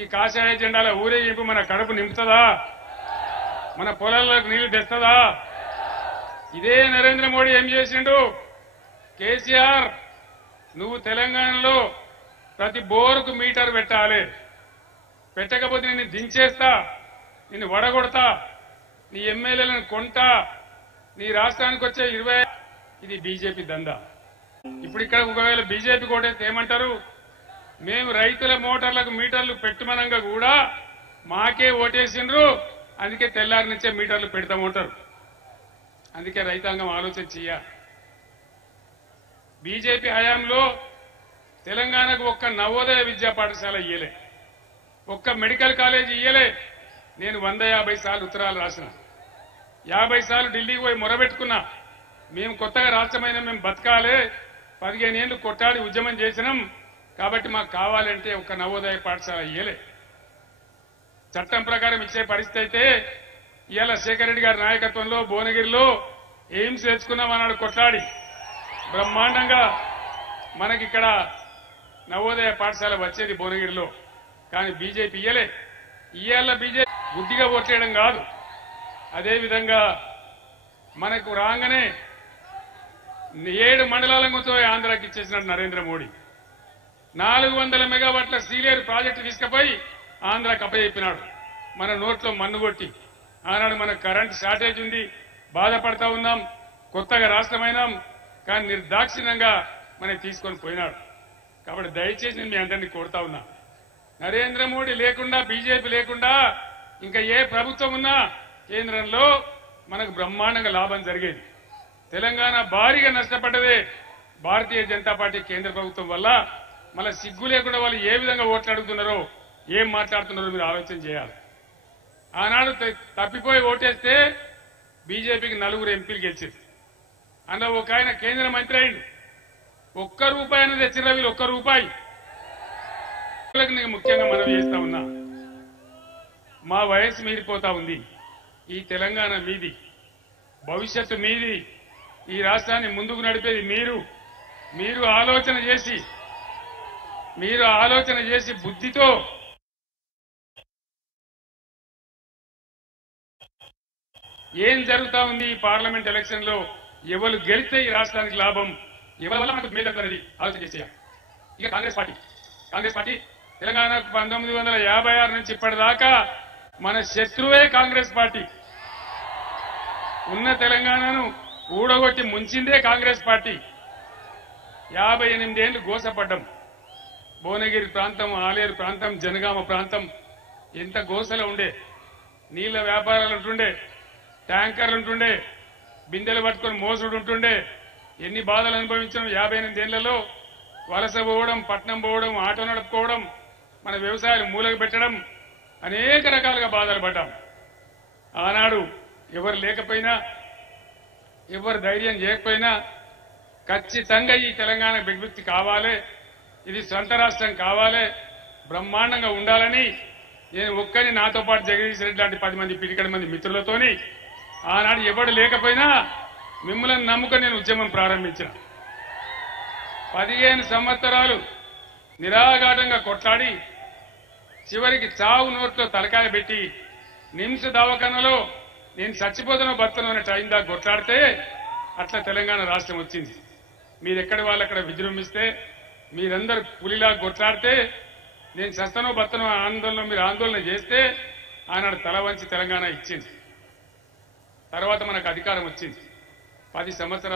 ఈ కాషాయ జెండాల ఊరేగింపు మన కడుపు నింపుతుందా? మన పొలాలకు నీళ్లు తెస్తుందా? ఇదే నరేంద్ర మోడీ ఏం చేసిండు? కేసీఆర్, నువ్వు తెలంగాణలో ప్రతి బోరుకు మీటర్ పెట్టాలి, పెట్టకపోతే నిన్ను దించేస్తా, నిన్ను వడగొడతా, నీ ఎమ్మెల్యేలను కొంటా, నీ రాష్ట్రానికి వచ్చే 20 ఇది బీజేపీ దందా. ఇప్పుడు ఇక్కడ ఒకవేళ బీజేపీ కోటేస్తే ఏమంటారు? మేము రైతుల మోటార్లకు మీటర్లు పెట్టమనంగా కూడా మాకే ఓటేసిండ్రు, అందుకే తెల్లారి నుంచే మీటర్లు పెడతామంటారు. అందుకే రైతాంగం ఆలోచన చెయ్యాలి. బీజేపీ హయాంలో తెలంగాణకు ఒక్క నవోదయ విద్యా పాఠశాల ఇయ్యలే, ఒక్క మెడికల్ కాలేజీ ఇయ్యలే. నేను 150 సార్లు ఉత్తరాలు రాసిన, 50 సార్లు ఢిల్లీకి పోయి మొరబెట్టుకున్నా. మేము కొత్తగా రాష్ట్రమైన మేము బతకాలే, 15 ఏళ్లు కొట్టాడి ఉద్యమం చేసినాం, కాబట్టి మాకు కావాలంటే ఒక్క నవోదయ పాఠశాల ఇయ్యలే. చట్టం ప్రకారం ఇచ్చే పరిస్థితి అయితే ఇవాళ శేఖర్ రెడ్డి గారి నాయకత్వంలో భువనగిరిలో ఎయిమ్స్ తెచ్చుకున్నాం అన్నాడు కొట్లాడి. బ్రహ్మాండంగా మనకిక్కడ నవోదయ పాఠశాల వచ్చేది భువనగిరిలో, కానీ బీజేపీ ఇయ్యలే. ఇవాళ బీజేపీ బుద్ధిగా ఓట్లేయడం కాదు, అదేవిధంగా మనకు రాగానే 7 మండలాలకు ఆంధ్రాకి ఇచ్చేసినాడు నరేంద్ర మోడీ. 400 మెగావాట్ల సీలేరు ప్రాజెక్టు తీసుకుపోయి ఆంధ్రాకి అప్పచెప్పినాడు. మన నోట్లో మన్ను కొట్టి ఆనాడు మనకు కరెంట్ షార్టేజ్ ఉంది, బాధపడతా ఉన్నాం, కొత్తగా రాష్ట్రమైనాం, కానీ నిర్దాక్షిణ్యంగా మనకి తీసుకొని పోయినాడు. కాబట్టి దయచేసి నేను మీ అందరినీ కోరుతా ఉన్నా, నరేంద్ర మోడీ లేకుండా, బీజేపీ లేకుండా ఇంకా ఏ ప్రభుత్వం ఉన్నా కేంద్రంలో మనకు బ్రహ్మాండంగా లాభం జరిగేది. తెలంగాణ భారీగా నష్టపడ్డదే భారతీయ జనతా పార్టీ కేంద్ర ప్రభుత్వం వల్ల. మళ్ళీ సిగ్గు లేకుండా వాళ్ళు ఏ విధంగా ఓట్లు అడుగుతున్నారో, ఏం మాట్లాడుతున్నారో మీరు ఆలోచన చేయాలి. ఆనాడు తప్పిపోయి ఓటేస్తే బీజేపీకి 4 ఎంపీలు గెలిచింది. అందులో ఒక ఆయన కేంద్ర మంత్రి అయింది. ₹1 అనేది తెచ్చిన వీళ్ళు ₹1. నేను ముఖ్యంగా మనం చేస్తా ఉన్నా, మా వయసు మీరిపోతా ఉంది. ఈ తెలంగాణ మీది, భవిష్యత్తు మీది, ఈ రాష్ట్రాన్ని ముందుకు నడిపేది మీరు. మీరు ఆలోచన చేసి బుద్ధితో ఏం జరుగుతా ఉంది ఈ పార్లమెంట్ ఎలక్షన్ లో, ఎవరు గెలిస్తే ఈ రాష్ట్రానికి లాభం, ఎవరి వల్ల మనకు మేలు అనేది ఆలోచన చేసేయాలి. ఇక కాంగ్రెస్ పార్టీ తెలంగాణకు 1956 నుంచి ఇప్పటిదాకా మన శత్రువే కాంగ్రెస్ పార్టీ. ఉన్న తెలంగాణను ఊడగొట్టి ముంచిందే కాంగ్రెస్ పార్టీ. 58 ఏళ్లు గోసపడ్డం. భువనగిరి ప్రాంతం, ఆలేరు ప్రాంతం, జనగామ ప్రాంతం ఎంత గోసలో ఉండే. నీళ్ల వ్యాపారాలు ఉంటుండే, ట్యాంకర్లు ఉంటుండే, బిందెలు పట్టుకొని మోసుడు ఉంటుండే. ఎన్ని బాధలు అనుభవించడం. 58 ఏళ్లలో వలస పోవడం, పట్నం పోవడం, ఆటో నడుపుకోవడం, మన వ్యవసాయాలు మూలకు పెట్టడం, అనేక రకాలుగా బాధలు పడ్డాం. ఆనాడు ఎవరు లేకపోయినా, ఎవరు ధైర్యం చేయకపోయినా ఖచ్చితంగా ఈ తెలంగాణ విముక్తి కావాలి, ఇది సొంత రాష్ట్రం కావాలి, బ్రహ్మాండంగా ఉండాలని నేను ఒక్కని, నాతో పాటు జగదీష్ రెడ్డి లాంటి 10 మంది పిడికడ మంది మిత్రులతోని ఆనాడు ఎవడు లేకపోయినా మిమ్మల్ని నమ్ముకొని నేను ఉద్యమం ప్రారంభించిన. 15 సంవత్సరాలు నిరాఘాటంగా కొట్లాడి చివరికి చావు నోట్లో తలకాయ పెట్టి నిమ్స్ దవాఖానలో నేను చచ్చిపోతానో బతునో అనే టైం దాకా కొట్లాడితే అట్లా తెలంగాణ రాష్ట్రం వచ్చింది. మీరెక్కడి వాళ్ళు అక్కడ విజృంభిస్తే, మీరందరూ పులిలా కొట్లాడితే, నేను చస్తనో బతునో ఆందోళన మీరు ఆందోళన చేస్తే ఆనాడు తల వంచి తెలంగాణ ఇచ్చింది. తర్వాత మనకు అధికారం వచ్చింది. 10 సంవత్సరాలు